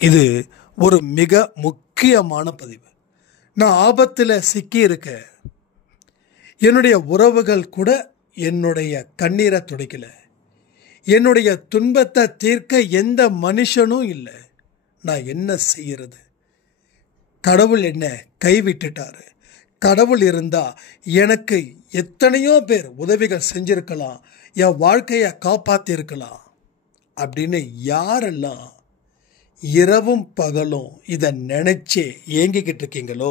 இது ஒரு மிக முக்கியமான பதிவு. நான் ஆபத்தில் சிக்கியிருக்க, என்னுடைய உறவுகள் கூட என்னுடைய கண்ணீரை துடைக்கல, என்னுடைய துன்பத்தை தீர்க்க எந்த மனுஷனும் இல்லை. நான் என்ன செய்யறது? கடவுள் என்ன கைவிட்டுட்டாரு. கடவுள் இருந்தா எனக்கு எத்தனையோ பேர் உதவிகள் செஞ்சிருக்கலாம், என் வாழ்க்கையை காப்பாற்றிருக்கலாம் அப்படின்னு யாரெல்லாம் இரவும் பகலும் இதை நினைச்சே ஏங்கிக்கிட்டு இருக்கீங்களோ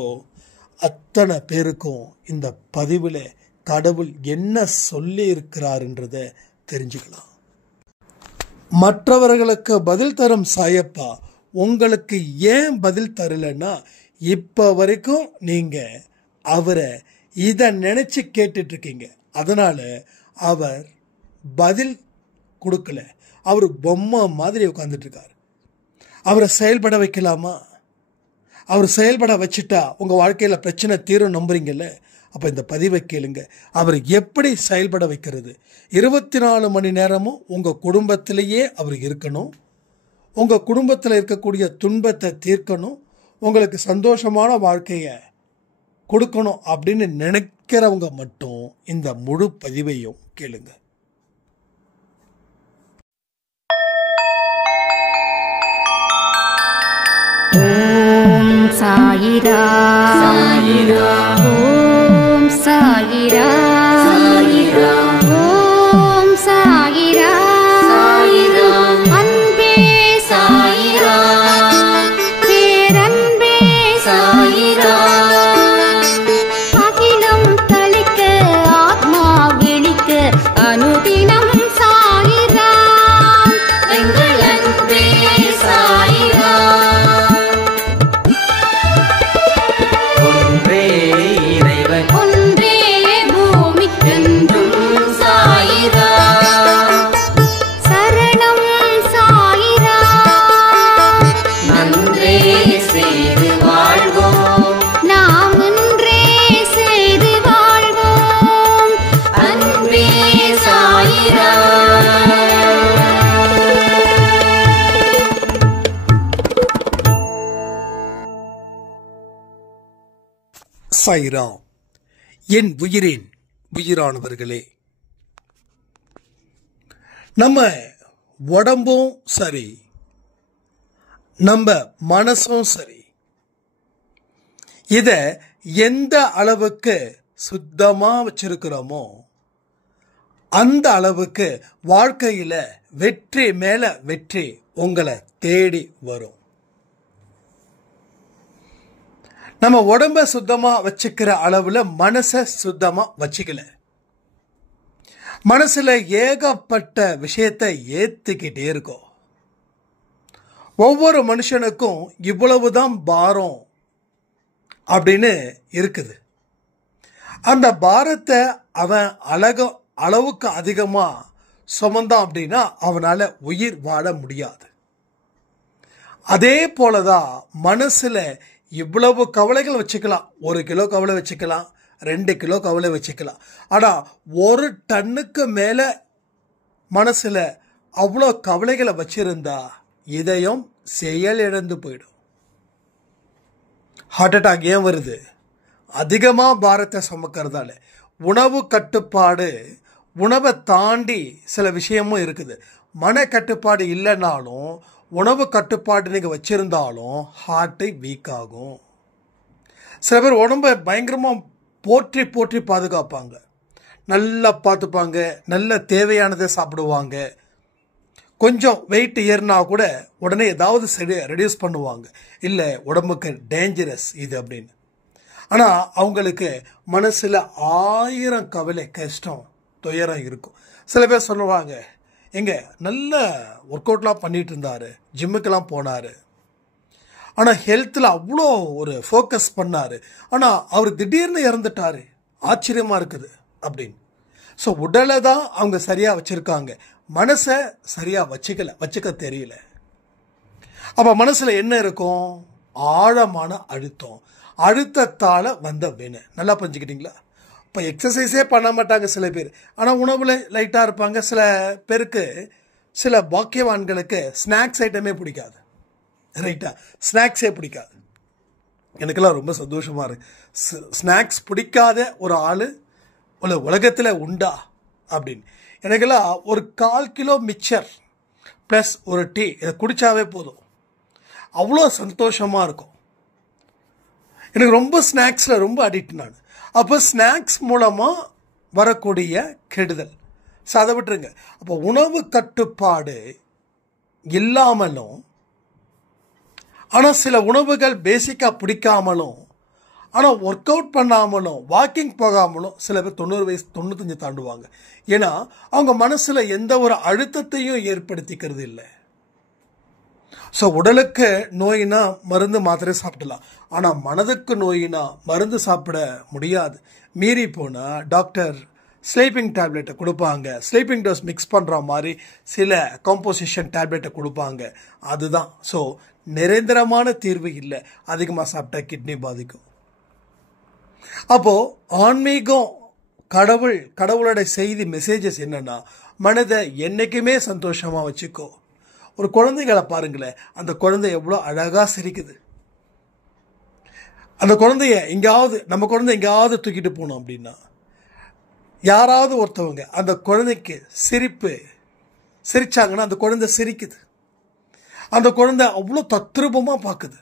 அத்தனை பேருக்கும் இந்த பதிவில் கடவுள் என்ன சொல்லி இருக்கிறாருன்றத தெரிஞ்சுக்கலாம். மற்றவர்களுக்கு பதில் தரும் சாயப்பா உங்களுக்கு ஏன் பதில் தரலன்னா, இப்போ வரைக்கும் நீங்கள் அவரை இதை நினச்சி கேட்டுட்ருக்கீங்க. அதனால் அவர் பதில் கொடுக்கல. அவர் பொம்மை மாதிரி உட்காந்துட்ருக்கார். அவரை செயல்பட வைக்கலாமா? அவர் செயல்பட வச்சுட்டா உங்கள் வாழ்க்கையில் பிரச்சனை தீரும் நம்புறீங்கல்ல? அப்போ இந்த பதிவை கேளுங்க. அவர் எப்படி செயல்பட வைக்கிறது? 24 மணி நேரமும் உங்கள் குடும்பத்திலேயே அவர் இருக்கணும். உங்கள் குடும்பத்தில் இருக்கக்கூடிய துன்பத்தை தீர்க்கணும், உங்களுக்கு சந்தோஷமான வாழ்க்கையை கொடுக்கணும் அப்படின்னு நினைக்கிறவங்க மட்டும் இந்த முழு பதிவையும் கேளுங்க. ஓம் சாயிரா சாயிரா, ஓம் சாயிரா சாயிரா, ஓம் சாயிரா சாயிரா, அன்பே சாயிரா, பேரன்பே சாயிரா, அகிலம் தளிக்க ஆத்மா விழிக்க அனுதினம் சாயிரா, எங்கள் அன்பே சாயிரா. ஒன்றே பூமிக்கென்றும் சாயிரா, சரணம் சாயிரா, நன்றே செய்து வாழ்வோம், நாம் ஒன்றே செய்து வாழ்வோம், அன்பே சாயிரா. சாயிராம். என் உயிரின் உயிரானவர்களே, நம்ம உடம்பும் சரி, நம்ம மனசும் சரி, இதை எந்த அளவுக்கு சுத்தமா வச்சிருக்கிறோமோ அந்த அளவுக்கு வாழ்க்கையில் வெற்றி மேல வெற்றி உங்களை தேடி வரும். நம்ம உடம்ப சுத்தமா வச்சுக்கிற அளவுல மனசை சுத்தமா வச்சுக்கல. மனசுல ஏகப்பட்ட விஷயத்தை ஏத்துக்கிட்டே இருக்கும். ஒவ்வொரு மனுஷனுக்கும் இவ்வளவுதான் பாரம் அப்படின்னு இருக்குது. அந்த பாரத்தை அவன் அளவுக்கு அதிகமா சுமந்தான் அப்படின்னா அவனால உயிர் வாழ முடியாது. அதே போலதான் மனசுல இவ்வளவு கவலைகள் வச்சுக்கலாம். 1 கிலோ கவலை வச்சுக்கலாம், 2 கிலோ கவலை வச்சுக்கலாம். ஆனால் 1 டன்னுக்கு மேலே மனசில் அவ்வளோ கவலைகளை வச்சிருந்தா இதயம் செயலிழந்து போயிடும். ஹார்ட் அட்டாக் ஏன் வருது? அதிகமாக பாரத்தை சுமக்கிறதால. உணவு கட்டுப்பாடு, உணவை தாண்டி சில விஷயமும் இருக்குது. மன கட்டுப்பாடு இல்லைனாலும் உணவு கட்டுப்பாடு நீங்கள் வச்சுருந்தாலும் ஹார்ட்டு வீக் ஆகும். சில பேர் உடம்பை பயங்கரமாக போற்றி போற்றி பாதுகாப்பாங்க, நல்லா பார்த்துப்பாங்க, நல்ல தேவையானதை சாப்பிடுவாங்க. கொஞ்சம் வெயிட் ஏறினா கூட உடனே ஏதாவது ரெடியூஸ் பண்ணுவாங்க, இல்லை உடம்புக்கு டேஞ்சரஸ் இது அப்படின்னு. ஆனால் அவங்களுக்கு மனசில் 1000 கவலை, கஷ்டம், துயரம் இருக்கும். சில பேர் சொல்லுவாங்க, எங்க நல்ல ஒர்க் அவுட்லாம் பண்ணிட்டு இருந்தாரு, ஜிம்முக்கெல்லாம் போனார், ஆனால் ஹெல்த்தில் அவ்வளோ ஒரு ஃபோக்கஸ் பண்ணார், ஆனால் அவர் திடீர்னு இறந்துட்டாரு, ஆச்சரியமாக இருக்குது அப்படின்னு. ஸோ உடலை தான் அவங்க சரியாக வச்சுருக்காங்க, மனசை சரியாக வச்சுக்க தெரியல. அப்போ மனசில் என்ன இருக்கும்? ஆழமான அழுத்தம், அழுத்தத்தால் வந்த வினை. நல்லா புரிஞ்சுக்கிட்டீங்களா? இப்போ எக்ஸசைஸே பண்ண மாட்டாங்க சில பேர், ஆனால் உணவில் லைட்டாக இருப்பாங்க. சில பேருக்கு, சில பாக்கியவான்களுக்கு ஸ்நாக்ஸ் ஐட்டமே பிடிக்காது. ரைட்டா? ஸ்நாக்ஸே பிடிக்காது. எனக்கெல்லாம் ரொம்ப சந்தோஷமாக இருக்கு. ஸ்நாக்ஸ் பிடிக்காத ஒரு ஆள் உலகத்தில் உண்டா அப்படின்னு. எனக்கெல்லாம் ஒரு 1/4 கிலோ மிக்சர் ப்ளஸ் ஒரு டீ இதை குடித்தாவே போதும், அவ்வளோ சந்தோஷமாக இருக்கும். எனக்கு ரொம்ப ஸ்நாக்ஸில் ரொம்ப அடிக்ட் நான். அப்போ ஸ்நாக்ஸ் மூலமாக வரக்கூடிய கெடுதல் அதை விட்டுருங்க. அப்போ உணவு கட்டுப்பாடு இல்லாமலும், ஆனால் சில உணவுகள் பேசிக்காக பிடிக்காமலும், ஆனால் ஒர்க் அவுட் பண்ணாமலும், வாக்கிங் போகாமலும் சில பேர் 90 வயசு 95 தாண்டுவாங்க. ஏன்னா அவங்க மனசில் எந்த ஒரு அழுத்தத்தையும் ஏற்படுத்திக்கிறது இல்லை. ஸோ உடலுக்கு நோயினா மருந்து மாத்திரை சாப்பிடலாம், ஆனால் மனதுக்கு நோயினா மருந்து சாப்பிட முடியாது. மீறி போனால் டாக்டர் ஸ்லீப்பிங் டேப்லெட்டை கொடுப்பாங்க, ஸ்லீப்பிங் டோஸ் மிக்ஸ் பண்ணுற மாதிரி சில காம்போசிஷன் டேப்லெட்டை கொடுப்பாங்க. அதுதான். ஸோ நிரந்தரமான தீர்வு இல்லை. அதிகமாக சாப்பிட்டா கிட்னி பாதிக்கும். அப்போது ஆன்மீகம், கடவுளோட செய்தி மெசேஜஸ் என்னன்னா, மனதை என்றைக்குமே சந்தோஷமாக வச்சுக்கோ. ஒரு குழந்தைகளை பாருங்களேன், அந்த குழந்தை எவ்வளோ அழகாக சிரிக்குது. அந்த குழந்தைய நம்ம குழந்தை எங்கேயாவது தூக்கிட்டு போகணும் அப்படின்னா, யாராவது ஒருத்தவங்க அந்த குழந்தைக்கு சிரிச்சாங்கன்னா அந்த குழந்தை சிரிக்குது. அந்த குழந்தை அவ்வளோ தத்ரூபமாக பார்க்குது.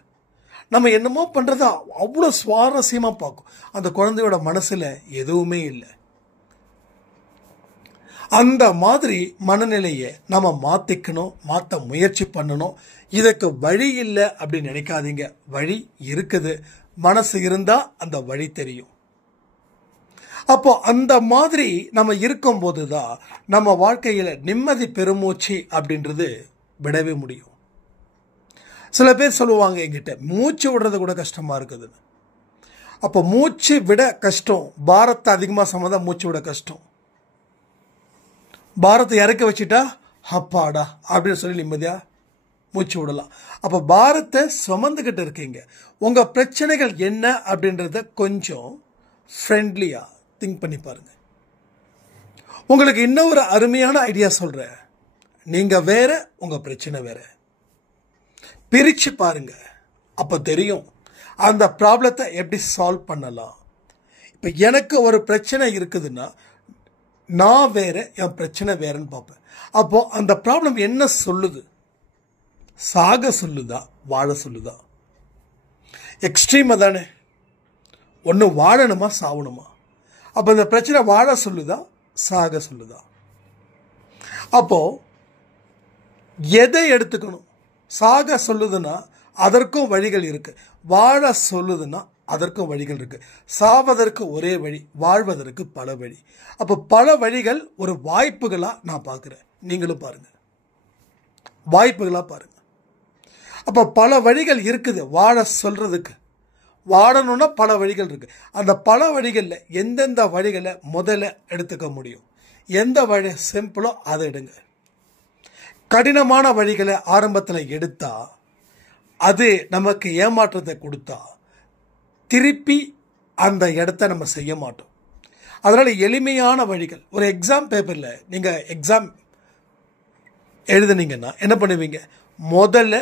நம்ம என்னமோ பண்ணுறத அவ்வளோ சுவாரஸ்யமாக பார்க்கும். அந்த குழந்தையோட மனசில் எதுவுமே இல்லை. அந்த மாதிரி மனநிலையை நம்ம மாற்றிக்கணும், மாற்ற முயற்சி பண்ணணும். இதுக்கு வழி இல்லை அப்படின்னு நினைக்காதீங்க. வழி இருக்குது. மனசு இருந்தால் அந்த வழி தெரியும். அப்போ அந்த மாதிரி நம்ம இருக்கும்போது தான் நம்ம வாழ்க்கையில் நிம்மதி பெருமூச்சு அப்படின்றது விடவே முடியும். சில பேர் சொல்லுவாங்க என்கிட்ட, மூச்சு விடுறது கூட கஷ்டமாக இருக்குதுன்னு. அப்போ மூச்சு விட கஷ்டம், பாரத்தை அதிகமாக சம்மந்தம் மூச்சு விட கஷ்டம். பாரத்தை இறக்க வச்சுட்டா அப்பாடா அப்படின்னு சொல்லி நிம்மதியாக மூச்சு விடலாம். அப்போ பாரத்தை சுமந்துக்கிட்டு இருக்கீங்க. உங்கள் பிரச்சனைகள் என்ன அப்படின்றத கொஞ்சம் ஃப்ரெண்ட்லியாக திங்க் பண்ணி பாருங்க. உங்களுக்கு இன்னொரு அருமையான ஐடியா சொல்கிறேன். நீங்கள் வேற, உங்கள் பிரச்சனை வேற. பிரித்து பாருங்க. அப்போ தெரியும் அந்த ப்ராப்ளத்தை எப்படி சால்வ் பண்ணலாம். இப்போ எனக்கு ஒரு பிரச்சனை இருக்குதுன்னா நான் வேற, என் பிரச்சனை வேறன்னு பார்ப்பேன். அப்போது அந்த ப்ராப்ளம் என்ன சொல்லுது? சாக சொல்லுதா, வாழ சொல்லுதா? எக்ஸ்ட்ரீமாக தானே. ஒன்று வாழணுமா சாவணுமா? அப்போ இந்த பிரச்சனை வாழ சொல்லுதா, சாக சொல்லுதா? அப்போது எதை எடுத்துக்கணும்? சாக சொல்லுதுன்னா அதற்கும் வழிகள் இருக்குது. வாழ சொல்லுதுன்னா அதற்கும் வழிகள் இருக்குது. சாவதற்கு ஒரே வழி, வாழ்வதற்கு பல வழி. அப்போ பல வழிகள் ஒரு வாய்ப்புகளாக நான் பார்க்குறேன். நீங்களும் பாருங்கள், வாய்ப்புகளாக பாருங்கள். அப்போ பல வழிகள் இருக்குது வாழ சொல்கிறதுக்கு. வாழணும்னா பல வழிகள் இருக்குது. அந்த பல வழிகளில் எந்தெந்த வழிகளை முதல்ல எடுத்துக்க முடியும், எந்த வழி சிம்பிளோ அதை எடுங்க. கடினமான வழிகளை ஆரம்பத்தில் எடுத்தால் அது நமக்கு ஏமாற்றத்தை கொடுத்தா திருப்பி அந்த இடத்த நம்ம செய்ய மாட்டோம். அதனால் எளிமையான வழிகள். ஒரு எக்ஸாம் பேப்பரில் நீங்கள் எக்ஸாம் எழுதுனீங்கன்னா என்ன பண்ணுவீங்க? முதல்ல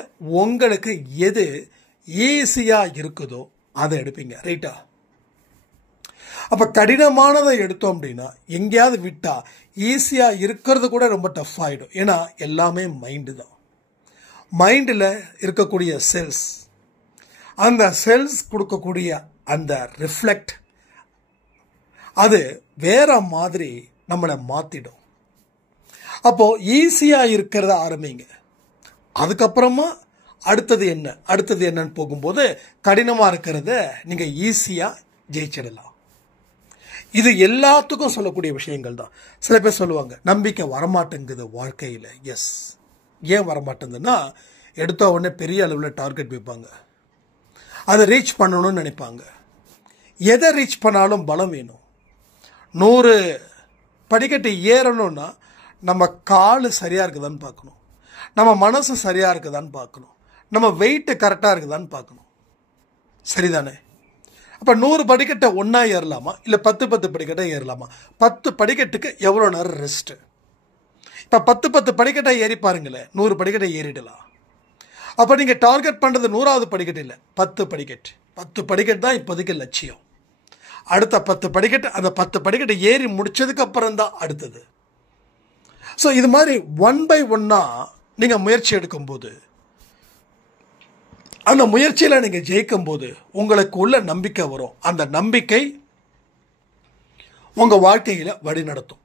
உங்களுக்கு எது ஈஸியாக இருக்குதோ அதை எடுப்பீங்க. ரைட்டா? அப்போ கடினமானதை எடுத்தோம் அப்படின்னா எங்கேயாவது விட்டால் ஈஸியாக இருக்கிறது கூட ரொம்ப டஃப் ஆகிடும். ஏன்னா எல்லாமே மைண்டு தான். மைண்டில் இருக்கக்கூடிய செல்ஸ், அந்த செல்ஸ் கொடுக்கக்கூடிய அந்த ரிஃப்ளெக்ட், அது வேற மாதிரி நம்மளை மாற்றிடும். அப்போது ஈஸியாக இருக்கிறத ஆரம்பிங்க. அதுக்கப்புறமா அடுத்தது என்னன்னு போகும்போது கடினமாக இருக்கிறத நீங்கள் ஈஸியாக ஜெயிச்சிடலாம். இது எல்லாத்துக்கும் சொல்லக்கூடிய விஷயங்கள் தான். சில பேர் சொல்லுவாங்க நம்பிக்கை வரமாட்டேங்குது வாழ்க்கையில். எஸ், ஏன் வரமாட்டேங்குதுன்னா எடுத்த உடனே பெரிய அளவில் டார்கெட் வைப்பாங்க, அதை ரீச் பண்ணணும்னு நினைப்பாங்க. எதை ரீச் பண்ணாலும் பலம் வேணும். 100 படிக்கட்டு ஏறணும்னா நம்ம கால் சரியாக இருக்குதான்னு பார்க்கணும், நம்ம மனசு சரியாக இருக்குதான்னு பார்க்கணும், நம்ம வெயிட்டு கரெக்டாக இருக்குதான்னு பார்க்கணும். சரிதானே? அப்போ 100 படிக்கட்டை ஒன்றா ஏறலாமா, இல்லை 10 படிக்கட்டை ஏறலாமா? 10 படிக்கட்டுக்கு எவ்வளோ நேரம் ரெஸ்ட்டு? இப்போ 10 படிக்கட்டை ஏறி பாருங்களேன், 100 படிக்கட்டை ஏறிடலாம். அப்போ நீங்கள் டார்கெட் பண்ணுறது 100வது படிக்கட்டு இல்லை, 10 படிக்கட்டு. 10 படிக்கட்டு தான் இப்போதைக்கு லட்சியம். அடுத்த 10 படிக்கட்டு, அந்த 10 படிக்கட்டு ஏறி முடிச்சதுக்கு அப்புறம் தான் அடுத்தது. ஸோ இது மாதிரி 1 by 1 நீங்கள் முயற்சி எடுக்கும்போது, அந்த முயற்சியில் நீங்கள் ஜெயிக்கும்போது உங்களுக்கு உள்ள நம்பிக்கை வரும். அந்த நம்பிக்கை உங்கள் வாழ்க்கையில் வழி நடத்தும்.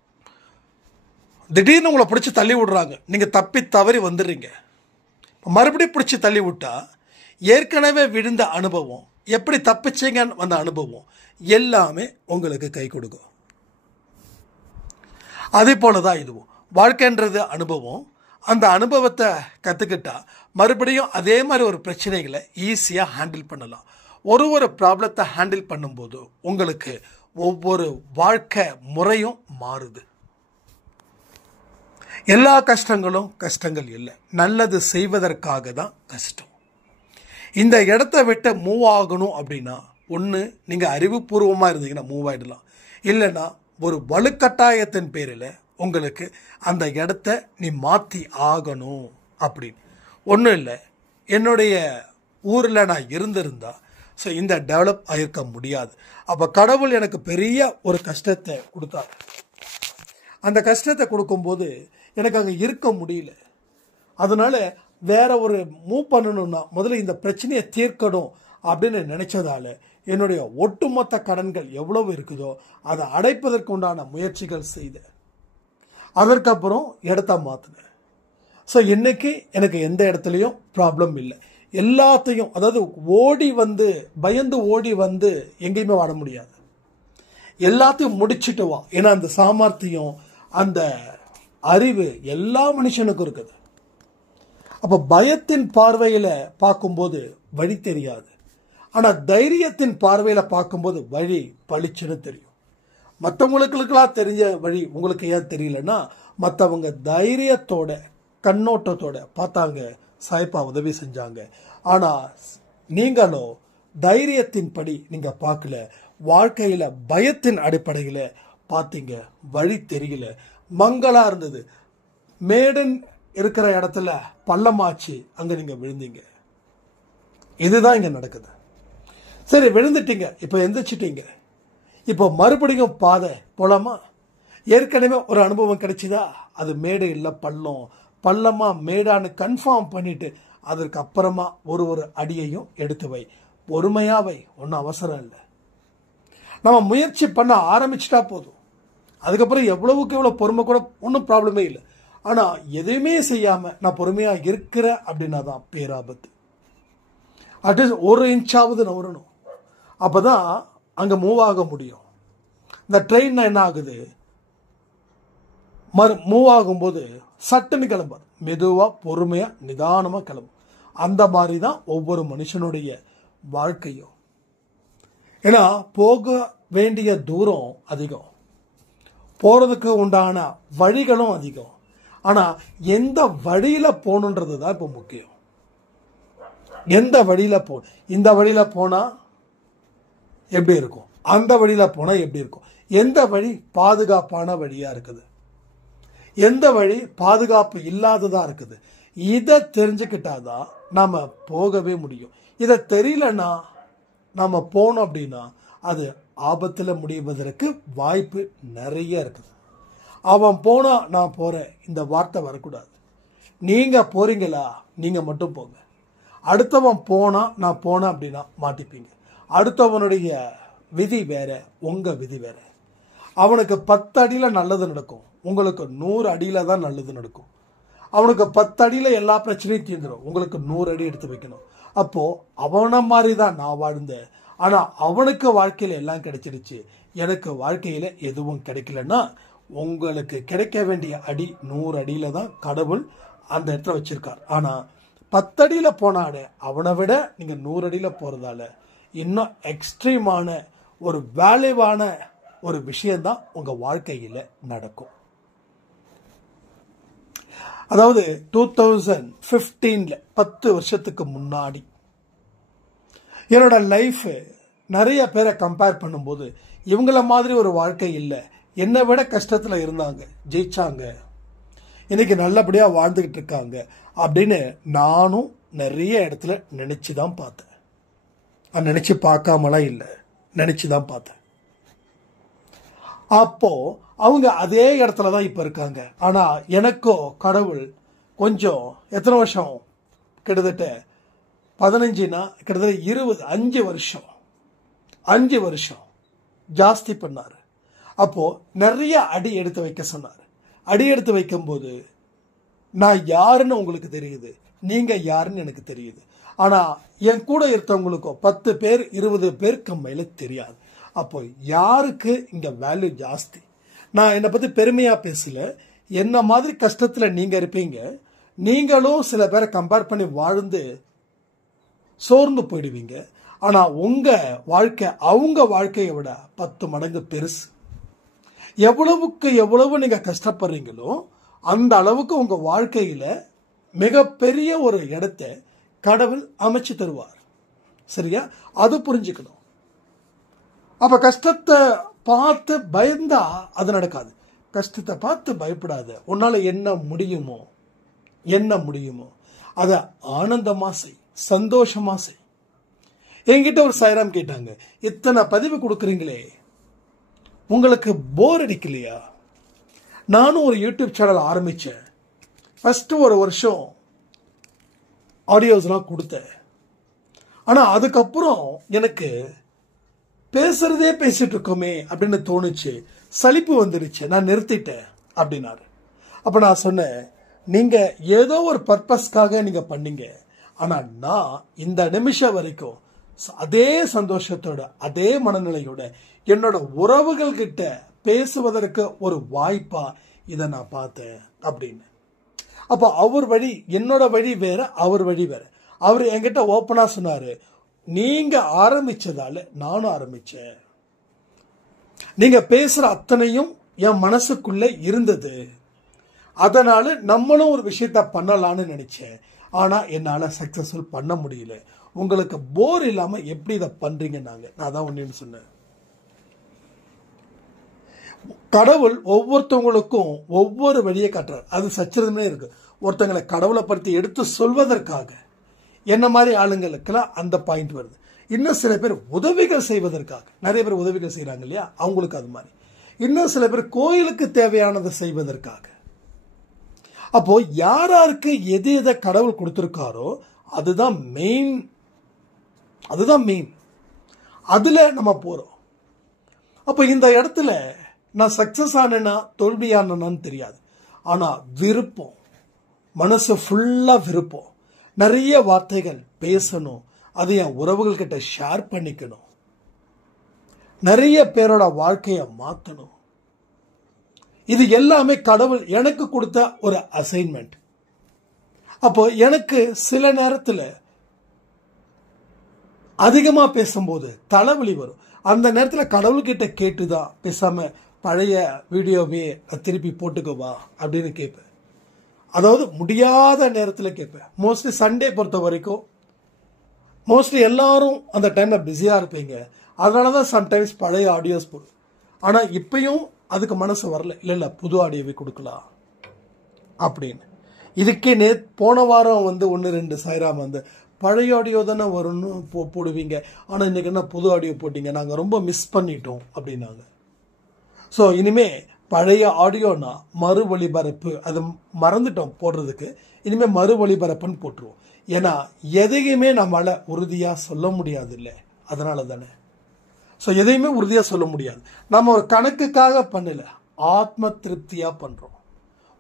திடீர்னு உங்களை பிடிச்சி தள்ளி விடுறாங்க, நீங்கள் தப்பி தவறி வந்துடுறீங்க. மறுபடியும் பிடிச்சி தள்ளி விட்டா ஏற்கனவே விழுந்த அனுபவம், எப்படி தப்பிச்சிங்கன்னு வந்த அனுபவம் எல்லாமே உங்களுக்கு கை கொடுக்கும். அதே போல தான் இதுவும். வாழ்க்கைன்றது அனுபவம். அந்த அனுபவத்தை கற்றுக்கிட்டா மறுபடியும் அதே மாதிரி ஒரு பிரச்சனைகளை ஈஸியாக ஹேண்டில் பண்ணலாம். ஒரு ப்ராப்ளத்தை ஹேண்டில் பண்ணும்போது உங்களுக்கு ஒவ்வொரு வாழ்க்கை முறையும் மாறுது. எல்லா கஷ்டங்களும் கஷ்டங்கள் இல்லை, நல்லது செய்வதற்காக தான் கஷ்டம். இந்த இடத்த விட்டு மூவ் ஆகணும் அப்படின்னா, ஒன்று நீங்கள் அறிவுபூர்வமாக இருந்தீங்கன்னா மூவ் ஆகிடலாம், இல்லைன்னா ஒரு வலுக்கட்டாயத்தின் பேரில் உங்களுக்கு அந்த இடத்த நீ மாற்றி ஆகணும் அப்படின்னு. ஒன்றும் இல்லை, என்னுடைய ஊரில் நான் இருந்திருந்தா ஸோ இந்த டெவலப் ஆகிருக்க முடியாது. அப்போ கடவுள் எனக்கு பெரிய ஒரு கஷ்டத்தை கொடுத்தார். அந்த கஷ்டத்தை கொடுக்கும்போது எனக்கு அங்கே இருக்க முடியல. அதனால் வேற ஒரு மூவ் பண்ணணும்னா முதல்ல இந்த பிரச்சனையை தீர்க்கணும் அப்படின்னு நினச்சதால என்னுடைய ஒட்டுமொத்த கடன்கள் எவ்வளவு இருக்குதோ அதை அடைப்பதற்கு உண்டான முயற்சிகள் செய்தேன். அதற்கப்புறம் இடத்த மாற்றினேன். ஸோ இன்னைக்கு எனக்கு எந்த இடத்துலையும் ப்ராப்ளம் இல்லை. எல்லாத்தையும், அதாவது பயந்து ஓடி வந்து எங்கேயுமே வாழ முடியாது. எல்லாத்தையும் முடிச்சுட்டு வா. ஏன்னா அந்த சாமர்த்தியம், அந்த அறிவு எல்லா மனுஷனுக்கும் இருக்குது. அப்போ பயத்தின் பார்வையில் பார்க்கும்போது வழி தெரியாது, ஆனால் தைரியத்தின் பார்வையில் பார்க்கும்போது வழி பளிச்சுன்னு தெரியும். மற்றவங்களுக்கெல்லாம் தெரிஞ்ச வழி உங்களுக்கு ஏன் தெரியலன்னா, மற்றவங்க தைரியத்தோட கண்ணோட்டத்தோட பார்த்தாங்க, சாய்ப்பா உதவி செஞ்சாங்க. ஆனால் நீங்களோ தைரியத்தின் படி நீங்கள் பார்க்கல, வாழ்க்கையில் பயத்தின் அடிப்படையில் பார்த்தீங்க, வழி தெரியல, மங்களாக இருந்தது. மேடன் இருக்கிற இடத்துல பள்ளமாச்சு, அங்கே நீங்கள் விழுந்தீங்க. இதுதான் இங்கே நடக்குது. சரி, விழுந்துட்டீங்க, இப்போ எந்திரிச்சிட்டீங்க, இப்போ மறுபடியும் பாதை போலாமா? ஏற்கனவே ஒரு அனுபவம் கிடைச்சிதா? அது மேடு இல்லை பள்ளம், பள்ளமா மேடான்னு கன்ஃபார்ம் பண்ணிட்டு அதற்கு அப்புறமா ஒரு அடியையும் எடுத்து வை. பொறுமையா வை, ஒன்றும் அவசரம் இல்லை. நம்ம முயற்சி பண்ண ஆரம்பிச்சிட்டா போதும். அதுக்கப்புறம் எவ்வளவுக்கு எவ்வளோ பொறுமை கூட ஒன்றும் ப்ராப்ளமே இல்லை. ஆனால் எதுவுமே செய்யாமல் நான் பொறுமையாக இருக்கிறேன் அப்படின்னா தான் பேராபத்து. அட்லீஸ்ட் 1 இன்ச்சாவது நவரணும், அப்போ தான் அங்கே மூவ் ஆக முடியும். இந்த ட்ரெயின் என்ன ஆகுது, மூவ் ஆகும்போது சட்டுன்னு கிளம்பாது, மெதுவாக பொறுமையாக நிதானமாக கிளம்பும். அந்த மாதிரி தான் ஒவ்வொரு மனுஷனுடைய வாழ்க்கையும். ஏன்னா போக வேண்டிய தூரம் அதிகம், போகிறதுக்கு உண்டான வழிகளும் அதிகம். ஆனால் எந்த வழியில் போகணுன்றது தான் இப்போ முக்கியம். எந்த வழியில் போ, இந்த வழியில் போனால் எப்படி இருக்கும், அந்த வழியில் போனால் எப்படி இருக்கும், எந்த வழி பாதுகாப்பான வழியாக இருக்குது, எந்த வழி பாதுகாப்பு இல்லாததாக இருக்குது, இதை தெரிஞ்சுக்கிட்டாதான் நாம் போகவே முடியும். இதை தெரியலன்னா நாம் போனோம் அப்படின்னா அது ஆபத்தில் முடிவதற்கு வாய்ப்பு நிறைய இருக்குது. அவன் போனா நான் போகிறேன், இந்த வார்த்தை வரக்கூடாது. நீங்கள் போகிறீங்களா, நீங்கள் மட்டும் போங்க. அடுத்தவன் போனா நான் போனேன் அப்படின்னா மாட்டிப்பீங்க. அடுத்தவனுடைய விதி வேற, உங்கள் விதி வேற. அவனுக்கு 10 அடியில் நல்லது நடக்கும், உங்களுக்கு 100 அடியில் தான் நல்லது நடக்கும். அவனுக்கு 10 அடியில் எல்லா பிரச்சனையும் தீர்ந்துடும், உங்களுக்கு 100 அடி எடுத்து வைக்கணும். அப்போது அவனை மாதிரி தான் நான் வாழ்ந்தேன், ஆனால் அவனுக்கு வாழ்க்கையில் எல்லாம் கிடைச்சிடுச்சு, எனக்கு வாழ்க்கையில் எதுவும் கிடைக்கலன்னா உங்களுக்கு கிடைக்க வேண்டிய அடி 100 அடியில் தான் கடவுள் அந்த இடத்துல வச்சிருக்கார். ஆனால் 10 அடியில் போனாலே அவனை விட நீங்கள் 100 அடியில் போகிறதால இன்னும் எக்ஸ்ட்ரீமான ஒரு வேல்யூவான ஒரு விஷயந்தான் உங்கள் வாழ்க்கையில் நடக்கும். அதாவது 2015 10 வருஷத்துக்கு முன்னாடி என்னோட லைஃப் நிறைய பேரை கம்பேர் பண்ணும்போது இவங்கள மாதிரி ஒரு வாழ்க்கை இல்லை, என்னை விட கஷ்டத்தில் இருந்தாங்க, ஜெயிச்சாங்க, இன்னைக்கு நல்லபடியாக வாழ்ந்துக்கிட்டு இருக்காங்க அப்படின்னு நானும் நிறைய இடத்துல நினைச்சு தான் பார்த்தேன். நினைச்சு பார்க்காமலாம் இல்லை, நினைச்சு தான் பார்த்தேன். அப்போ அவங்க அதே இடத்துல தான் இப்ப இருக்காங்க. ஆனா எனக்கோ கடவுள் கொஞ்சம் எத்தனை வருஷம், கிட்டத்தட்ட 15னா கிட்டத்தட்ட 20, 5 வருஷம் ஜாஸ்தி பண்ணாரு. அப்போ நிறைய அடி எடுத்து வைக்க சொன்னார். அடி எடுத்து வைக்கும் போது நான் யாருன்னு உங்களுக்கு தெரியுது, நீங்க யாருன்னு எனக்கு தெரியுது. ஆனா என் கூட இருந்தவங்களுக்கோ 10 பேர் 20 பேர் கம்மையில தெரியாது. அப்போ யாருக்கு இங்க வேல்யூ ஜாஸ்தி? நான் என்னை பத்தி பெருமையா பேசல. என்ன மாதிரி கஷ்டத்துல நீங்க இருப்பீங்க, நீங்களும் சில பேரை கம்பேர் பண்ணி வாழ்ந்து சோர்ந்து போயிடுவீங்க. ஆனா உங்க வாழ்க்கை அவங்க வாழ்க்கையை விட 10 மடங்கு பெருசு. எவ்வளவுக்கு எவ்வளவு நீங்க கஷ்டப்படுறீங்களோ அந்த அளவுக்கு உங்க வாழ்க்கையில மிகப்பெரிய ஒரு இடத்தை கடவுள் அமைச்சு தருவார். சரியா? அது புரிஞ்சுக்கணும். அப்ப கஷ்டத்தை பார்த்து பயந்தா அது நடக்காது. கஷ்டத்தை பார்த்து பயப்படாத. உன்னால என்ன முடியுமோ அத ஆனந்தமா செய், சந்தோஷமா செய். என்கிட்ட ஒரு சாய்ராம் கேட்டாங்க, இத்தனை பதிவு கொடுக்குறீங்களே உங்களுக்கு போர் அடிக்கலையா? நானும் ஒரு யூடியூப் சேனல் ஆரம்பிச்சேன். ஃபர்ஸ்ட் ஒரு வருஷம் ஆடியோஸ்லாம் கொடுத்தேன். ஆனா அதுக்கப்புறம் எனக்கு பேசுறதே பேசிட்டு இருக்கோமே அப்படின்னு தோணுச்சு, சலிப்பு வந்துடுச்சு, நான் நிறுத்திட்டேன் அப்படின்னாரு. அப்ப நான் சொன்னேன், நீங்க ஏதோ ஒரு பர்பஸ்க்காக நீங்க பண்ணீங்க. ஆனா நான் இந்த நிமிஷம் வரைக்கும் அதே சந்தோஷத்தோட அதே மனநிலையோட என்னோட உறவுகள் கிட்ட பேசுவதற்கு ஒரு வாய்ப்பா இதை நான் பார்த்தேன் அப்படின்னு. அப்ப அவர் வழி என்னோட வழி வேற, அவர் வழி வேற. அவர் என்கிட்ட ஓப்பனா சொன்னாரு, நீங்க ஆரம்பிச்சதால நானும் ஆரம்பிச்சேன். நீங்க பேசுற அத்தனையும் என் மனசுக்குள்ள இருந்தது. அதனால நம்மளும் ஒரு விஷயத்த பண்ணலான்னு நினைச்சேன். ஆனா என்னால சக்சஸ்ஃபுல் பண்ண முடியல. உங்களுக்கு போர் இல்லாம எப்படி இதை பண்றீங்க? நான் தான் ஒன்னு சொன்னேன். கடவுள் ஒவ்வொருத்தவங்களுக்கும் ஒவ்வொரு வழியை காட்டுறார். அது சச்சரமே இருக்கு. ஒருத்தங்களை கடவுளை பற்றி எடுத்து சொல்வதற்காக என்ன மாதிரி ஆளுங்களுக்கெல்லாம் அந்த பாயிண்ட் வருது. இன்னும் சில பேர் உதவிகள் செய்வதற்காக, நிறைய பேர் உதவிகள் செய்யறாங்க இல்லையா, அவங்களுக்கு அது மாதிரி. இன்னும் சில பேர் கோயிலுக்கு தேவையானதை செய்வதற்காக. அப்போ யாராருக்கு எது எதை கடவுள் கொடுத்திருக்காரோ அதுதான் மெயின். அதுல நம்ம போறோம். அப்ப இந்த இடத்துல நான் சக்சஸ் ஆனேன்னா தோல்வியானேன்னு தெரியாது. ஆனா விருப்பம், மனசு ஃபுல்லா விருப்பம், நிறைய வார்த்தைகள் பேசணும், அதை என் உறவுகள் கிட்ட ஷேர் பண்ணிக்கணும், நிறைய பேரோட வாழ்க்கையை மாற்றணும். இது எல்லாமே கடவுள் எனக்கு கொடுத்த ஒரு அசைன்மெண்ட். அப்போ எனக்கு சில நேரத்தில் அதிகமா பேசும்போது தலைவலி வரும். அந்த நேரத்தில் கடவுள்கிட்ட கேட்டுதான் பேசாம பழைய வீடியோவே திருப்பி போட்டுக்கோவா அப்படின்னு கேட்பேன். அதாவது முடியாத நேரத்தில் கேட்பேன். மோஸ்ட்லி சண்டே பொறுத்த வரைக்கும் மோஸ்ட்லி எல்லாரும் அந்த டைம்ல பிஸியா இருப்பீங்க. அதனாலதான் சம்டைம்ஸ் பழைய ஆடியோஸ் போடும். ஆனா இப்பயும் அதுக்கு மனசு வரல, இல்ல புது ஆடியோவை கொடுக்கலாம் அப்படின்னு. இதுக்கே போன வாரம் 1-2 சாய்ராம் பழைய ஆடியோ தானே வரும்னு போடுவீங்க, ஆனா இன்னைக்கு என்ன புது ஆடியோ போட்டீங்க, நாங்க ரொம்ப மிஸ் பண்ணிட்டோம் அப்படின்னாங்க. ஸோ இனிமே பழைய ஆடியோனா மறு ஒளிபரப்பு, அது மறந்துட்டோம் போடுறதுக்கு, இனிமே மறு ஒளிபரப்புன்னு போட்டுருவோம். ஏன்னா எதையுமே நம்மளால உறுதியா சொல்ல முடியாது இல்லை, அதனால தானே. ஸோ எதையுமே உறுதியா சொல்ல முடியாது. நம்ம ஒரு கணக்குக்காக பண்ணல, ஆத்ம திருப்தியா பண்றோம்.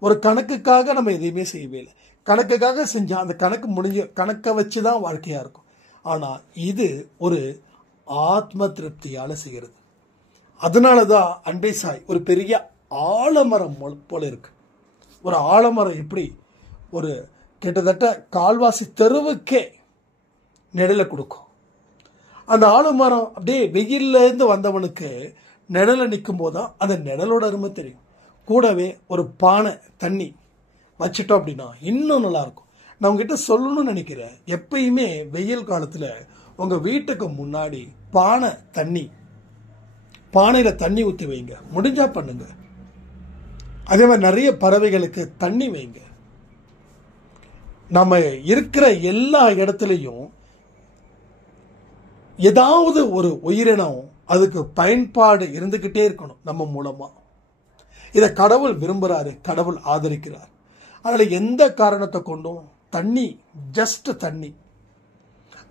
ஒரு கணக்குக்காக நம்ம எதையுமே செய்யவே இல்லை. கணக்குக்காக செஞ்சா அந்த கணக்கு முடிஞ்ச கணக்கை வச்சுதான் வாழ்க்கையா இருக்கும். ஆனா இது ஒரு ஆத்ம திருப்தியால செய்கிறது. அதனாலதான் அன்பே சாய் ஒரு பெரிய ஆலமரம் போல இருக்கு. ஒரு ஆலமரம் எப்படி ஒரு கிட்டத்தட்ட கால்வாசி தெருவுக்கே நிழல கொடுக்கும். அந்த ஆலமரம் அப்படியே வெயில்ல இருந்து வந்தவனுக்கு நிழல நிற்கும் போதுதான் அந்த நிழலோட அருமை தெரியும். கூடவே ஒரு பானை தண்ணி வச்சுட்டோம் அப்படின்னா இன்னும் நல்லா இருக்கும். நான் உங்ககிட்ட சொல்லணும்னு நினைக்கிறேன், எப்பயுமே வெயில் காலத்துல உங்க வீட்டுக்கு முன்னாடி பானையில தண்ணி ஊற்றி வைங்க, முடிஞ்சா பண்ணுங்க. அதே மாதிரி நிறைய பறவைகளுக்கு தண்ணி வைங்க. நம்ம இருக்கிற எல்லா இடத்துலையும் ஏதாவது ஒரு உயிரினம் அதுக்கு பயன்பாடு இருந்துகிட்டே இருக்கணும் நம்ம மூலமா. இதை கடவுள் விரும்புறாரு, கடவுள் ஆதரிக்கிறார். அதில் எந்த காரணத்தை கொண்டும் தண்ணி, ஜஸ்ட் தண்ணி,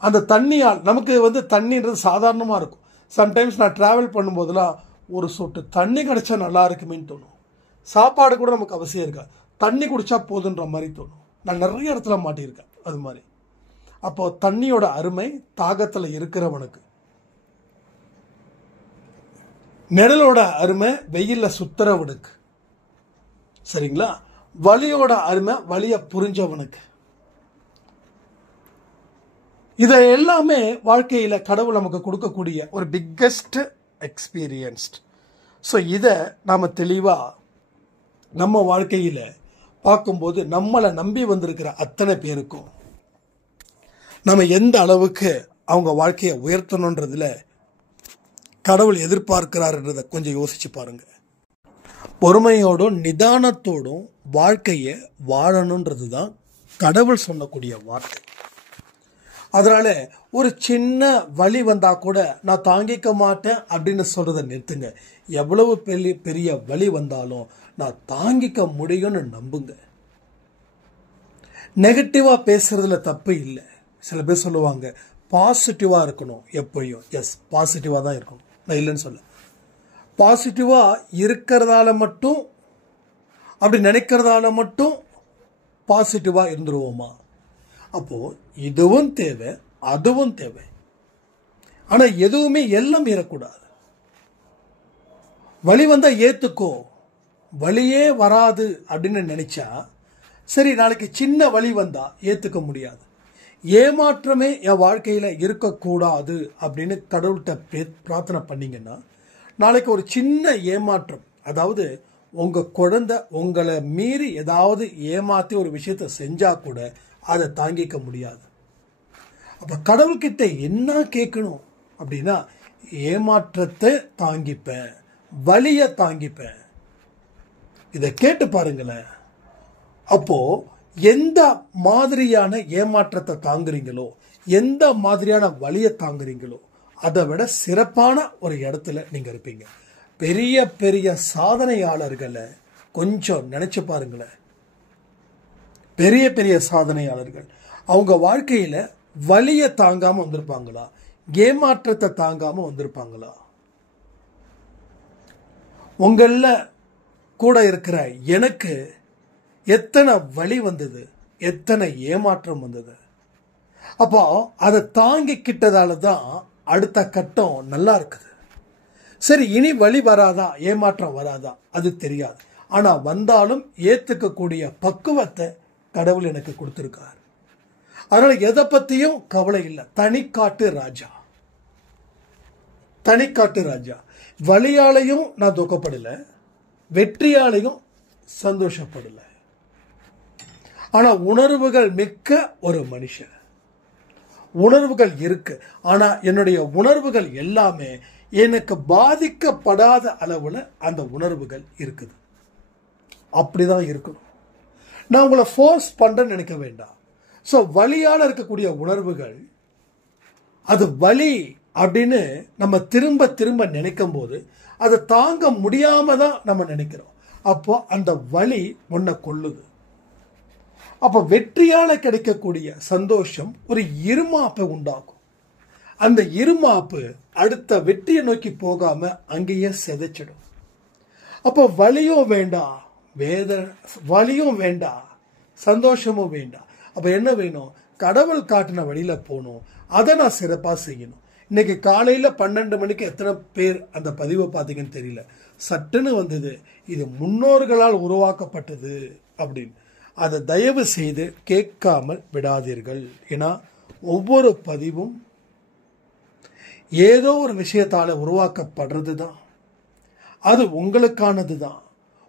அந்த தண்ணியால் நமக்கு தண்ணின்றது சாதாரணமாக இருக்கும். சம்டைம்ஸ் நான் ட்ராவல் பண்ணும்போதெல்லாம் ஒரு சொட்டு தண்ணி கிடைச்சா நல்லா இருக்குமேன்னு தோணும். சாப்பாடு கூட நமக்கு அவசியம் இருக்கா, தண்ணி குடிச்சா போதுன்ற மாதிரி தோணும். நான் நிறைய இடத்துல மாட்டியிருக்கேன் அது மாதிரி. அப்போ தண்ணியோட அருமை தாகத்தில் இருக்கிறவனுக்கு, நிழலோட அருமை வெயில்ல சுத்துறவனுக்கு, சரிங்களா, வலியோட அருமை வலிய புரிஞ்சவனுக்கு. இதை எல்லாமே வாழ்க்கையில கடவுள் நமக்கு கொடுக்கக்கூடிய ஒரு பிக்கஸ்ட் எக்ஸ்பீரியன்ஸ்ட். ஸோ இதை நாம தெளிவா நம்ம வாழ்க்கையில பார்க்கும்போது நம்மளை நம்பி வந்திருக்கிற அத்தனை பேருக்கும் நம்ம எந்த அளவுக்கு அவங்க வாழ்க்கையை உயர்த்தணுன்றதுல கடவுள் எதிர்பார்க்கிறாருன்றதை கொஞ்சம் யோசிச்சு பாருங்க. பொறுமையோடும் நிதானத்தோடும் வாழ்க்கையை வாழணுன்றது தான் கடவுள் சொல்லக்கூடிய வார்த்தை. அதனால ஒரு சின்ன வலி வந்தா கூட நான் தாங்கிக்க மாட்டேன் அப்படின்னு சொல்றதை நிறுத்துங்க. எவ்வளவு பெரிய வலி வந்தாலும் நான் தாங்கிக்க முடியும்னு நம்புங்க. நெகட்டிவா பேசுறதுல தப்பு இல்லை. சில பேர் சொல்லுவாங்க பாசிட்டிவா இருக்கணும் எப்பயும். எஸ், பாசிட்டிவா தான் இருக்கணும், நான் இல்லைன்னு சொல்ல. பாசிட்டிவா இருக்கிறதால மட்டும், அப்படி நினைக்கிறதால மட்டும் பாசிட்டிவா இருந்துருவோமா? அப்போ இதுவும் தேவை, அதுவும் தேவை. ஆனா எதுவுமே எல்லாம் ஏறக்கூடாது. வலி வந்தா ஏத்துக்கோ, வலியே வராது அப்படின்னு நினைச்சா சரி, நாளைக்கு சின்ன வலி வந்தா ஏத்துக்க முடியாது. ஏமாற்றமே என் வாழ்க்கையில இருக்கக்கூடாது அப்படின்னு கடவுள்கிட்ட பிரார்த்தனை பண்ணீங்கன்னா, நாளைக்கு ஒரு சின்ன ஏமாற்றம், அதாவது உங்க குழந்தை உங்களை மீறி ஏதாவது ஏமாத்தி ஒரு விஷயத்த செஞ்சா கூட அதை தாங்கிக்க முடியாது. அப்ப கடவுள்கிட்ட என்ன கேட்கணும் அப்படின்னா, ஏமாற்றத்தை தாங்கிப்பேன், வலியை தாங்கிப்பேன். இதை கேட்டு பாருங்களேன். அப்போ எந்த மாதிரியான ஏமாற்றத்தை தாங்குறீங்களோ, எந்த மாதிரியான வலியை தாங்குறீங்களோ, அதை விட சிறப்பான ஒரு இடத்துல நீங்க இருப்பீங்க. பெரிய பெரிய சாதனையாளர்களை கொஞ்சம் நினைச்சு பாருங்களேன். பெரிய பெரிய சாதனையாளர்கள் அவங்க வாழ்க்கையில வலியை தாங்காம வந்திருப்பாங்களா, ஏமாற்றத்தை தாங்காம வந்திருப்பாங்களா? உங்கள கூட இருக்கிற எனக்கு எத்தனை வலி வந்தது, எத்தனை ஏமாற்றம் வந்தது. அப்போ அதை தாங்கிக்கிட்டதால தான் அடுத்த கட்டம் நல்லா இருக்குது. சரி, இனி வலி வராதா, ஏமாற்றம் வராதா, அது தெரியாது. ஆனா வந்தாலும் ஏத்துக்கக்கூடிய பக்குவத்தை கடவுள் எனக்கு கொடுத்திருக்கார். அதனால எதை பத்தியும் கவலை இல்லை. தனிக்காட்டு ராஜா, தனிக்காட்டு ராஜா. வலியாலையும் நான் துக்கப்படல, வெற்றியாலையும் சந்தோஷப்படல. ஆனா உணர்வுகள் மிக்க ஒரு மனுஷன். உணர்வுகள் இருக்கு, ஆனா என்னுடைய உணர்வுகள் எல்லாமே எனக்கு பாதிக்கப்படாத அளவுல அந்த உணர்வுகள் இருக்குது. அப்படிதான் இருக்கணும். நான் உங்களை ஃபோர்ஸ் பண்றேன்னு நினைக்க வேண்டாம். ஸோ வலியால இருக்கக்கூடிய உணர்வுகள், அது வலி அப்படின்னு நம்ம திரும்ப திரும்ப நினைக்கும் போது அதை தாங்க முடியாம தான் நம்ம நினைக்கிறோம். அப்போ அந்த வலி உன்னை கொள்ளுது. அப்போ வெற்றியால கிடைக்கக்கூடிய சந்தோஷம் ஒரு இருமாப்பை உண்டாக்கும். அந்த இருமாப்பு அடுத்த வெற்றியை நோக்கி போகாம அங்கேயே செதைச்சிடும். அப்போ வலியும் வேண்டாம், வலியும் வேண்டாம், சந்தோஷமும் வேண்டாம். அப்ப என்ன வேணும்? கடவுள் காட்டின வழியில போகணும். அதை நான் சிறப்பா செய்யணும். இன்னைக்கு காலையில 12 மணிக்கு எத்தனை பேர் அந்த பதிவை பார்த்தீங்கன்னு தெரியல. சட்டுன்னு வந்தது, இது முன்னோர்களால் உருவாக்கப்பட்டது அப்படின்னு. அதை தயவு செய்து கேட்காமல் விடாதீர்கள். ஏன்னா ஒவ்வொரு பதிவும் ஏதோ ஒரு விஷயத்தால உருவாக்கப்படுறது தான். அது உங்களுக்கானது தான்.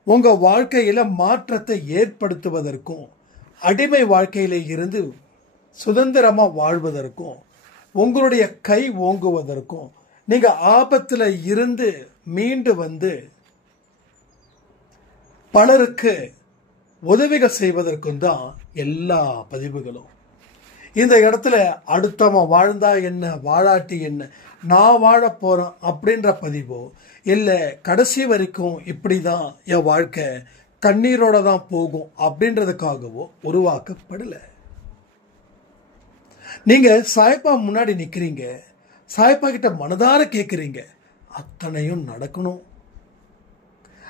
உங்க வாழ்க்கையில மாற்றத்தை ஏற்படுத்துவதற்கும், அடிமை வாழ்க்கையில இருந்து சுதந்திரமா வாழ்வதற்கும், உங்களுடைய கை ஓங்குவதற்கும், நீங்க ஆபத்துல இருந்து மீண்டு வந்து பலருக்கு உதவிகள் செய்வதற்கும் தான் எல்லா பதிவுகளும். இந்த இடத்துல அடுத்தவன் வாழ்ந்தா என்ன, வாழாட்டி என்ன, நான் வாழ போறேன் அப்படின்ற பதிவோ, இல்லை கடைசி வரைக்கும் இப்படி தான் என் வாழ்க்கை கண்ணீரோட தான் போகும் அப்படின்றதுக்காகவோ உருவாக்கப்படலை. நீங்க சாய்பா முன்னாடி நிக்கிறீங்க, சாய்பா கிட்ட மனதார கேட்குறீங்க, அத்தனையும் நடக்கணும்.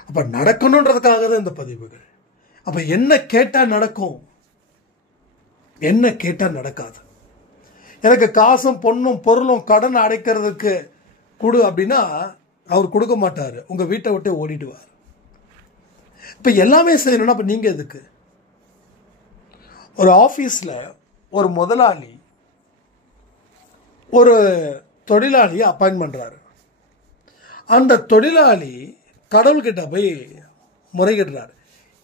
அப்ப நடக்கணுன்றதுக்காக தான் இந்த பதிவுகள். அப்ப என்ன கேட்டா நடக்கும், என்ன கேட்டா நடக்காது. எனக்கு காசும் பொண்ணும் பொருளும் கடன் அடைக்கிறதுக்கு கொடு அப்படின்னா அவர் கொடுக்க மாட்டாரு, உங்க வீட்டை விட்டு ஓடிடுவார். இப்ப எல்லாமே செய்யணும்னா அப்ப நீங்க எதுக்கு? ஒரு ஆபீஸ்ல ஒரு முதலாளி ஒரு தொழிலாளியை அப்பாயின்ட் பண்றாரு. அந்த தொழிலாளி கடவுள்கிட்ட போய் முறையிடுறாரு,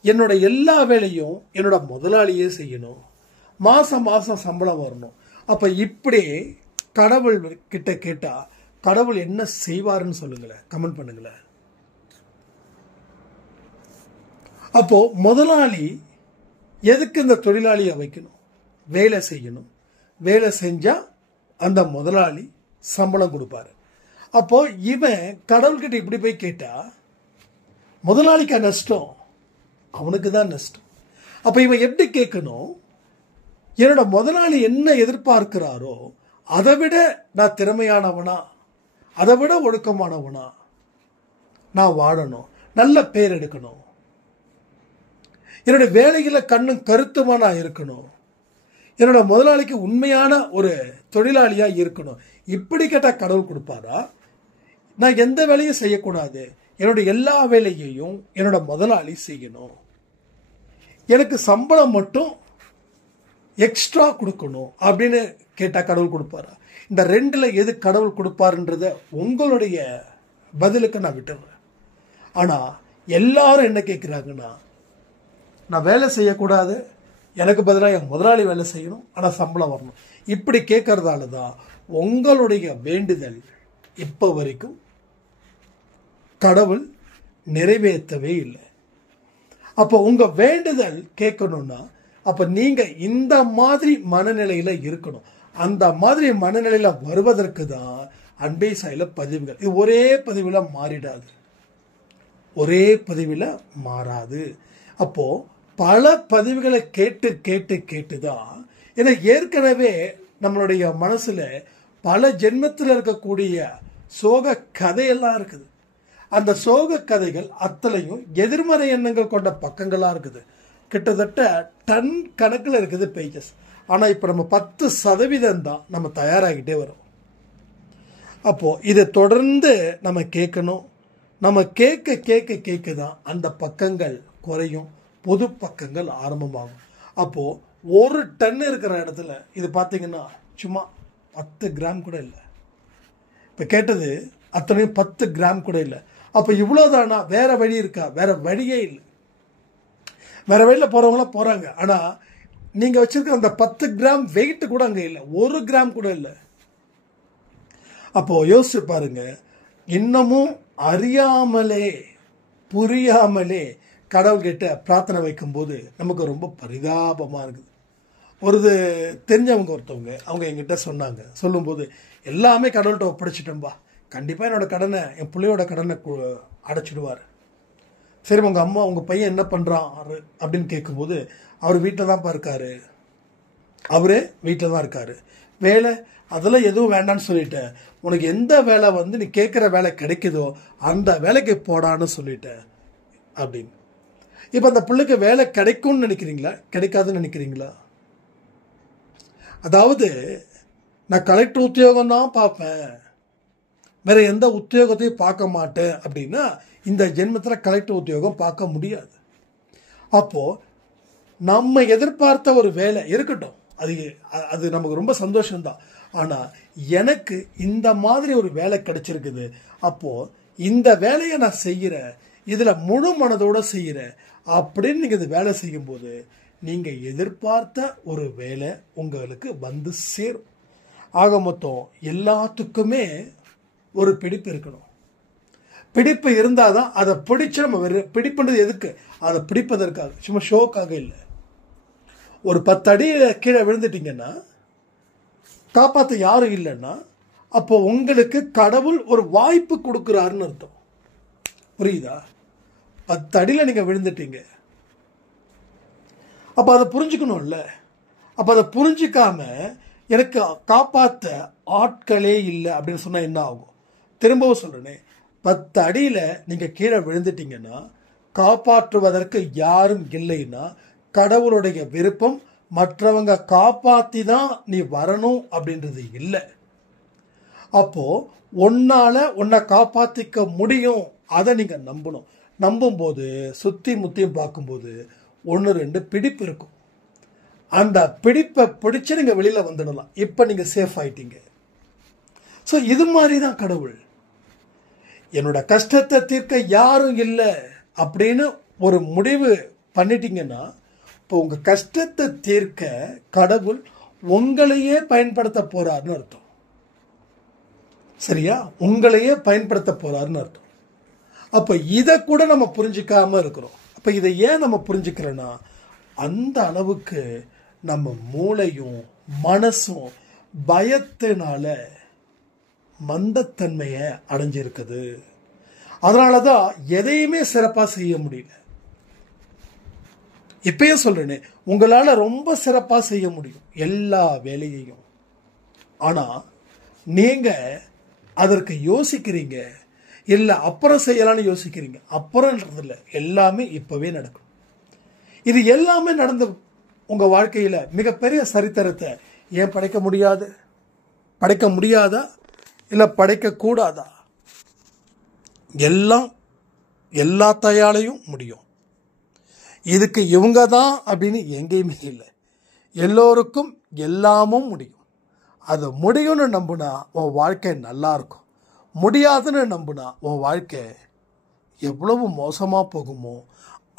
என்னோட எல்லா வேலையும் என்னோட முதலாளியே செய்யணும், மாசம் மாசம் சம்பளம் வரணும். அப்ப இப்படி கடவுள் கிட்ட கேட்டா கடவுள் என்ன செய்வாருன்னு சொல்லுங்களேன், கமெண்ட் பண்ணுங்களேன். அப்போ முதலாளி எதுக்கு இந்த தொழிலாளியை வைக்கணும்? வேலை செய்யணும். வேலை செஞ்சா அந்த முதலாளி சம்பளம் கொடுப்பாரு. அப்போ இவன் கடவுள்கிட்ட இப்படி போய் கேட்டா முதலாளிக்கு நஷ்டம், அவனுக்கு தான் நஷ்டம். அப்ப இவன் எப்படி கேட்கணும்? என்னோட முதலாளி என்ன எதிர்பார்க்கிறாரோ அதை விட நான் திறமையானவனா, அதை விட ஒழுக்கமானவனா நான் வாழணும், நல்ல பேர் எடுக்கணும், என்னோட வேலையில கண்ணும் கருத்துமா நான் இருக்கணும், என்னோட முதலாளிக்கு உண்மையான ஒரு தொழிலாளியா இருக்கணும். இப்படி கேட்டா கடவுள் கொடுப்பாரா? நான் எந்த வேலையும் செய்யக்கூடாது, என்னோட எல்லா வேலையையும் என்னோட முதலாளி செய்யணும், எனக்கு சம்பளம் மட்டும் எக்ஸ்ட்ரா கொடுக்கணும் அப்படின்னு கேட்டா கடவுள் கொடுப்பாரா? இந்த ரெண்டுல எது கடவுள் கொடுப்பாருன்றத உங்களுடைய பதிலுக்கு நான் விட்டுறேன். ஆனா எல்லாரும் என்ன கேட்கிறாங்கன்னா, நான் வேலை செய்யக்கூடாது, எனக்கு பதிலாக என் முதலாளி வேலை செய்யணும், ஆனால் சம்பளம் வரணும். இப்படி கேட்கறதால தான் உங்களுடைய வேண்டுதல் இப்போ வரைக்கும் கடவுள் நிறைவேற்றவே இல்லை. அப்போ உங்க வேண்டுதல் கேட்கணும்னா அப்ப நீங்க இந்த மாதிரி மனநிலையில இருக்கணும். அந்த மாதிரி மனநிலையில வருவதற்கு தான் அன்பே சாயில பதிவுகள். இது ஒரே பதிவுல மாறிடாது, ஒரே பதிவுல மாறாது. அப்போ பல பதிவுகளை கேட்டு கேட்டு கேட்டுதான், ஏன்னா ஏற்கனவே நம்மளுடைய மனசுல பல ஜென்மத்தில் இருக்கக்கூடிய சோக கதையெல்லாம் இருக்குது. அந்த சோக கதைகள் அத்தனையும் எதிர்மறை எண்ணங்கள் கொண்ட பக்கங்களா இருக்குது. கிட்டத்தட்ட டன் கணக்கில் இருக்குது பேஜஸ். ஆனா இப்ப நம்ம 10% தான் நம்ம தயாராகிட்டே வரோம். அப்போ இதை தொடர்ந்து நம்ம கேட்கணும். நம்ம கேட்க கேட்க கேட்க தான் அந்த பக்கங்கள் குறையும், பொது பக்கங்கள் ஆரம்பமாகும். அப்போ 1 டன் இருக்கிற இடத்துல இது பார்த்தீங்கன்னா சும்மா 10 கிராம் கூட இல்லை. இப்போ கேட்டது அத்தனையும் 10 கிராம் கூட இல்லை. அப்போ இவ்வளோதானா? வேற வழி இருக்கா? வேற வழியே இல்லை. வேற வழியில் போறவங்களாம் போறாங்க. ஆனா நீங்க வச்சிருக்கிற அந்த 10 கிராம் வெயிட் கூட அங்க இல்லை, 1 கிராம் கூட இல்லை. அப்போ யோசிச்சு பாருங்க, இன்னமும் அறியாமலே புரியாமலே கடவுள்கிட்ட பிரார்த்தனை வைக்கும் போது நமக்கு ரொம்ப பரிதாபமா இருக்குது. ஒரு தெரிஞ்சவங்க ஒருத்தவங்க அவங்க என்கிட்ட சொன்னாங்க, சொல்லும்போது எல்லாமே கடவுள்கிட்ட ஒப்படைச்சிட்டோம்பா, கண்டிப்பா என்னோட கடனை என் பிள்ளையோட கடனை அடைச்சிடுவார். சரி உங்க அம்மா உங்க பையன் என்ன பண்றான் அப்படின்னு கேட்கும்போது, அவர் வீட்டில் தான்ப்பா இருக்காரு, அவரே வீட்டில் தான் இருக்காரு, வேலை அதெல்லாம் எதுவும் வேண்டான்னு சொல்லிட்டேன், உனக்கு எந்த வேலை நீ கேட்குற வேலை கிடைக்குதோ அந்த வேலைக்கு போடான்னு சொல்லிட்டேன் அப்படின்னு. இப்போ அந்த பிள்ளைக்கு வேலை கிடைக்கும்னு நினைக்கிறீங்களா, கிடைக்காதுன்னு நினைக்கிறீங்களா? அதாவது நான் கலெக்டர் உத்தியோகம் தான் பார்ப்பேன், வேற எந்த உத்தியோகத்தையும் பார்க்க மாட்டேன் அப்படின்னா இந்த ஜென்மத்தில் கலெக்டர் உத்தியோகம் பார்க்க முடியாது. அப்போ நம்ம எதிர்பார்த்த ஒரு வேலை இருக்கட்டும், அது நமக்கு ரொம்ப சந்தோஷம்தான். ஆனா எனக்கு இந்த மாதிரி ஒரு வேலை கிடைச்சிருக்குது, அப்போ இந்த வேலையை நான் செய்யறேன், இதுல முழு மனதோட செய்யறேன் அப்படின்னு நீங்க இந்த வேலை செய்யும் போது நீங்க எதிர்பார்த்த ஒரு வேலை உங்களுக்கு வந்து சேரும். ஆக மொத்தம் எல்லாத்துக்குமே ஒரு பிடிப்பு இருக்கணும். பிடிப்பு இருந்தால் தான் அதை பிடிச்சு நம்ம பிடிப்புன்றது எதுக்கு? அதை பிடிப்பதற்காக, சும்மா ஷோக்காக இல்லை. ஒரு 10 அடி கீழே விழுந்துட்டீங்கன்னா காப்பாற்ற யாரும் இல்லைன்னா அப்போ உங்களுக்கு கடவுள் ஒரு வாய்ப்பு கொடுக்குறாருன்னு அர்த்தம். புரியுதா? 10 அடியில் நீங்கள் விழுந்துட்டீங்க, அப்போ அதை புரிஞ்சுக்கணும்ல. அப்போ அதை புரிஞ்சிக்காம எனக்கு காப்பாற்ற ஆட்களே இல்லை அப்படின்னு சொன்னால் என்ன ஆகும்? திரும்பவும் சொல்கிறேனே, 10 அடியில் நீங்கள் கீழே விழுந்துட்டீங்கன்னா காப்பாற்றுவதற்கு யாரும் இல்லைன்னா கடவுளுடைய விருப்பம் மற்றவங்க காப்பாற்றி தான் நீ வரணும் அப்படின்றது இல்லை. அப்போது உன்னை காப்பாற்றிக்க முடியும், அதை நீங்கள் நம்பணும். நம்பும்போது சுற்றி முத்தியும் பார்க்கும்போது 1-2 பிடிப்பு இருக்கும். அந்த பிடிப்பை பிடிச்சு நீங்கள் வெளியில் வந்துடலாம். இப்போ நீங்கள் சேஃப் ஆயிட்டீங்க. ஸோ இது மாதிரி தான் கடவுள். என்னோட கஷ்டத்தை தீர்க்க யாரும் இல்லை அப்படின்னு ஒரு முடிவு பண்ணிட்டீங்கன்னா இப்போ உங்கள் கஷ்டத்தை தீர்க்க கடவுள் உங்களையே பயன்படுத்த போறாருன்னு அர்த்தம். சரியா? உங்களையே பயன்படுத்த போறாருன்னு அர்த்தம். அப்போ இதை கூட நம்ம புரிஞ்சிக்காம இருக்கிறோம். அப்போ இதை ஏன் நம்ம புரிஞ்சுக்கிறோன்னா அந்த அளவுக்கு நம்ம மூளையும் மனசும் பயத்தினால மந்தத்தன்மையை அடைஞ்சிருக்குது. அதனால தான் எதையுமே சிறப்பாக செய்ய முடியல. இப்பயும் சொல்றேனே, உங்களால் ரொம்ப சிறப்பாக செய்ய முடியும் எல்லா வேலையையும். ஆனால் நீங்கள் அதற்கு யோசிக்கிறீங்க இல்லை, அப்புறம் செய்யலான்னு யோசிக்கிறீங்க. அப்புறம்ன்றதில்ல, எல்லாமே இப்போவே நடக்கும். இது எல்லாமே நடந்த உங்கள் வாழ்க்கையில் மிகப்பெரிய சரித்திரத்தை ஏன் படைக்க முடியாது? படைக்க முடியாதா இல்லை படைக்கக்கூடாதா? எல்லாம் எல்லாத்தையாலையும் முடியும். இதுக்கு இவங்க தான் அப்படின்னு எங்கேயுமே இல்லை. எல்லோருக்கும் எல்லாமும் முடியும். அது முடியும்னு நம்புனா உன் வாழ்க்கை நல்லா இருக்கும். முடியாதுன்னு நம்புனா உன் வாழ்க்கை எவ்வளவு மோசமாக போகுமோ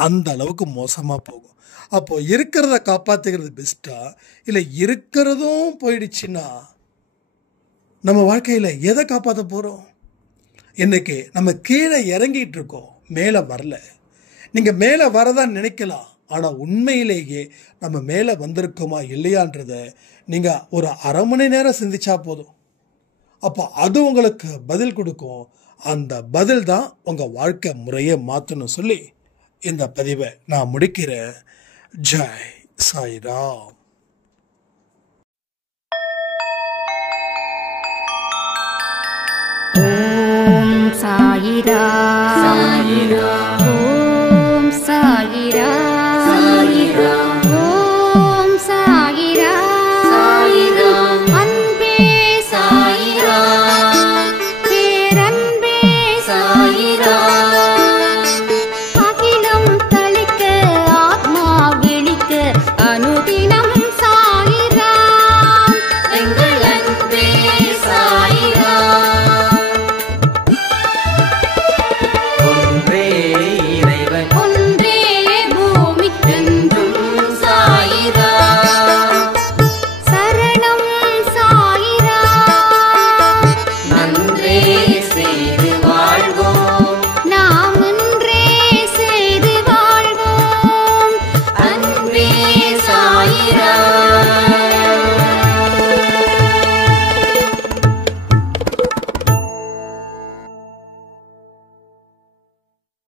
அந்த அளவுக்கு மோசமாக போகும். அப்போ இருக்கிறத காப்பாற்றுகிறது பெஸ்ட்டா இல்லை இருக்கிறதும் போயிடுச்சுன்னா நம்ம வாழ்க்கையில் எதை காப்பாற்ற போகிறோம்? இன்னைக்கு நம்ம கீழே இறங்கிட்டு இருக்கோம், மேலே வரல. நீங்கள் மேலே வரதான் நினைக்கலாம், ஆனால் உண்மையிலேயே நம்ம மேலே வந்திருக்கோமா இல்லையான்றதை நீங்கள் ஒரு அரை மணி நேரம் சிந்திச்சா போதும். அப்போ அது உங்களுக்கு பதில் கொடுக்கும். அந்த பதில் தான் உங்கள் வாழ்க்கை முறையை மாற்றணும் சொல்லி இந்த பதிவை நான் முடிக்கிறேன். ஜெய் சாய்ராம். ஓம் சாயிராம். ஓம் சாயிராம்.